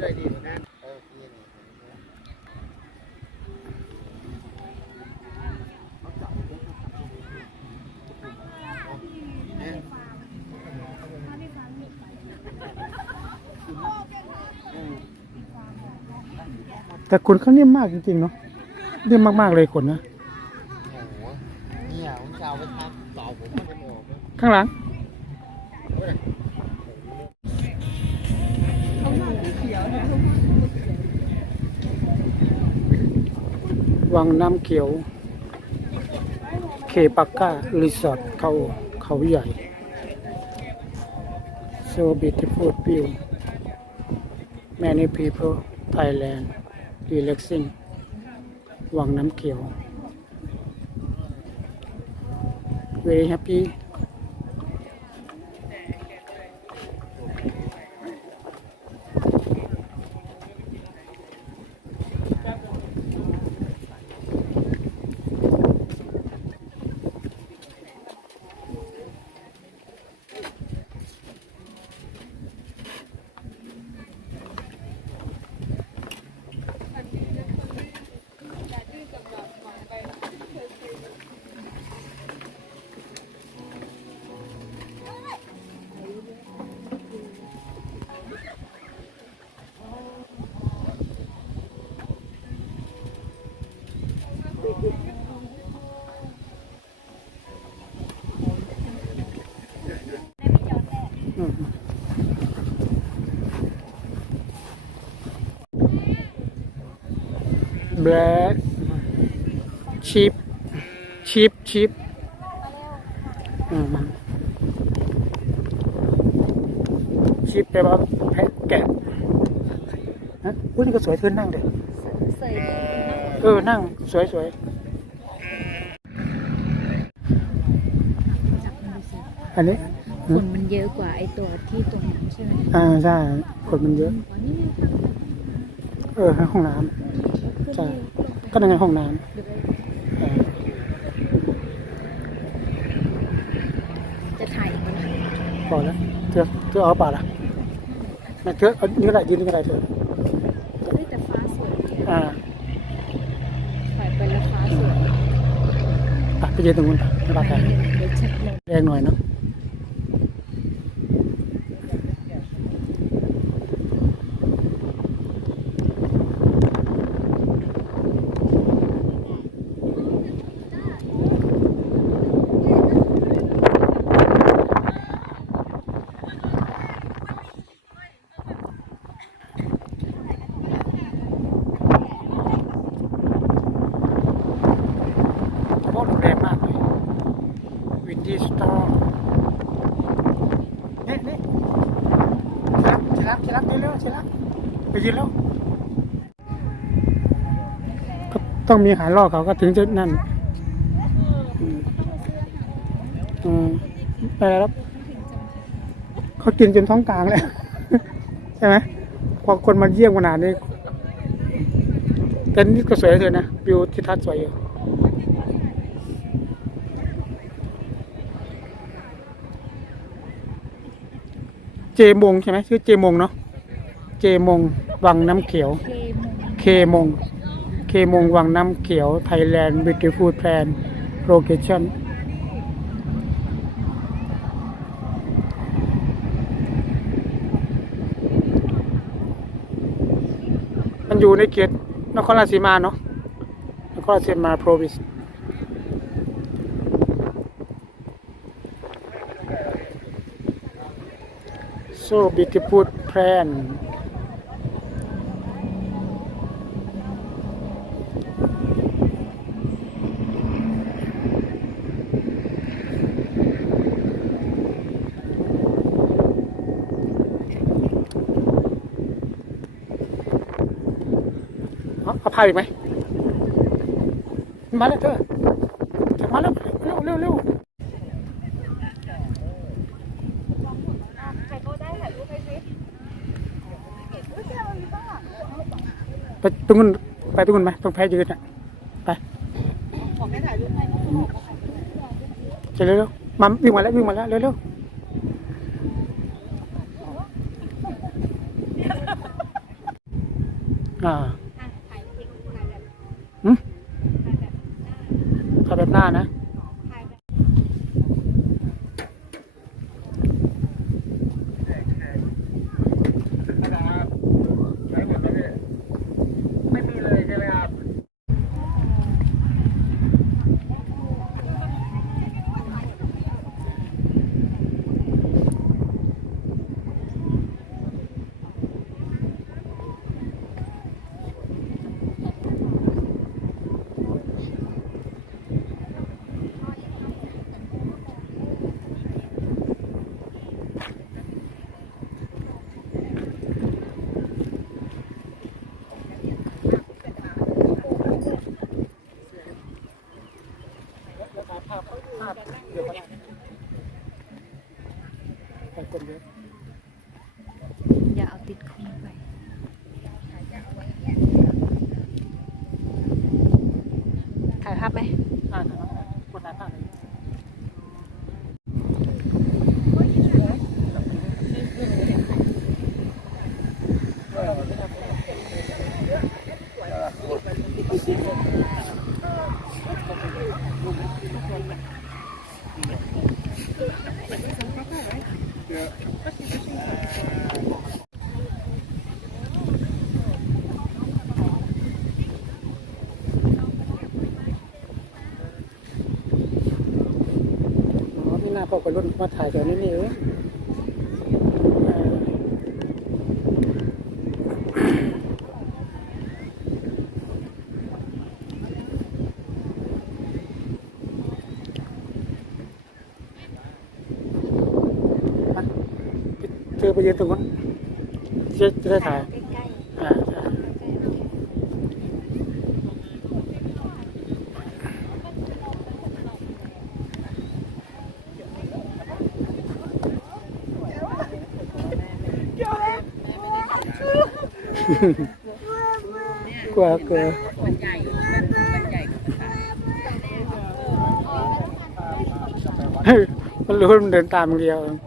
ได้ดีเหมือนกันเออพี่นี่เนี่ยแต่ขนเขานิ่มมากจริงๆเนาะนิ่มมากๆเลยขนนะโอ้โหเนี่ยผมจะเอาไปทำต่อผมมันจะไม่ออกเลยข้างหลัง วังน้ำเขียว เคปักก้ารีสอร์ทเขาเขาใหญ่ so beautiful view many people Thailand relaxing วังน้ำเขียว very happy black sheep sheep sheep อืม sheep แปลว่าแพะแกะฮะอุ้ยนี่ก็สวยเธอนั่งเด็ใส่เลยเออ นั่ง สวยสวยอันนี้คนมันเยอะกว่าไอตัวที่ตรงนั้นใช่ไหมอ่า ใช่คนมันเยอะอ๋อนี่ไงทางเออห้องน้ขึ้น ใช่ไปำก็นั่งในห้องน้เดี๋ยวไปำเออจะถ่ายอีกไหมพอแล้วเธอเธอเอาเปล่าล่ะไม่เธอเอานี่ก็ได้ยืนนี่ก็ได้เธอเฮ้ยแต่ฟ้าสวยดีอะอ่าถ่ายไปแล้วฟ้าสวยอะไปยืนตรงนู้นไม่ปาถ่ายกันหนึ่งเดี๋ยวชัดลงแรงหน่อยเนาะเพราะแรงมากเลย วินดี้ สตอร์นี่นี่ชิลักชิลักชิลักเร็วชิลักไปยืนแล้วก็ต้องมีหาล่อเขาก็ถึงจะนั่นอืมอืมไปแล้วเขากินจนท้องกลางแล้วใช่ไหมพอคนมาเยี่ยมขนาดนี้แต่นี่ก็สวยเลยนะวิวทิวทัศน์สวยอยู่ เจมงใช่ไหมชื่อเจมงเนาะเจมงวังน้ำเขียวเคมงเคมง เคมงวังน้ำเขียวไทยแลนด์บิวตี้ฟูดแพลนโลเคชั่นมันอยู่ในเขตนครราชสีมาเนาะนครราชสีมาโปรวิส so beautiful plan เอาเอาพายอีกไหมมาแล้วเธอมาแล้วเร็วเร็วเร็ว ตรงนู้นไปตรงนู้นไหมตรงแพยืนอะไปจะเร็วเร็วมาวิ่งมาแล้ววิ่งมาแล้วเร็วเร็วอ่า อะถ่ายเองถ่ายแบบ หึ ถ่ายแบบหน้า ถ่ายแบบหน้านะ ถ่ายแบบ ไม่มีเลยใช่ไหมครับ อย่าเอาติดคอไป ถ่ายภาพไหม อ่าถ่ายภาพกดถ่ายภาพเลย อ๋อไม่น่ากวัยรุ่นมาถ่ายแถวนี้นี่เองเออไปเธอไปยืนตรงนั้นจะจะได้ถ่าย ใกล้ อ่าใช่ กลัวกลัวเฮ้ยมันรู้มันเดินตามอย่างเดียวๆ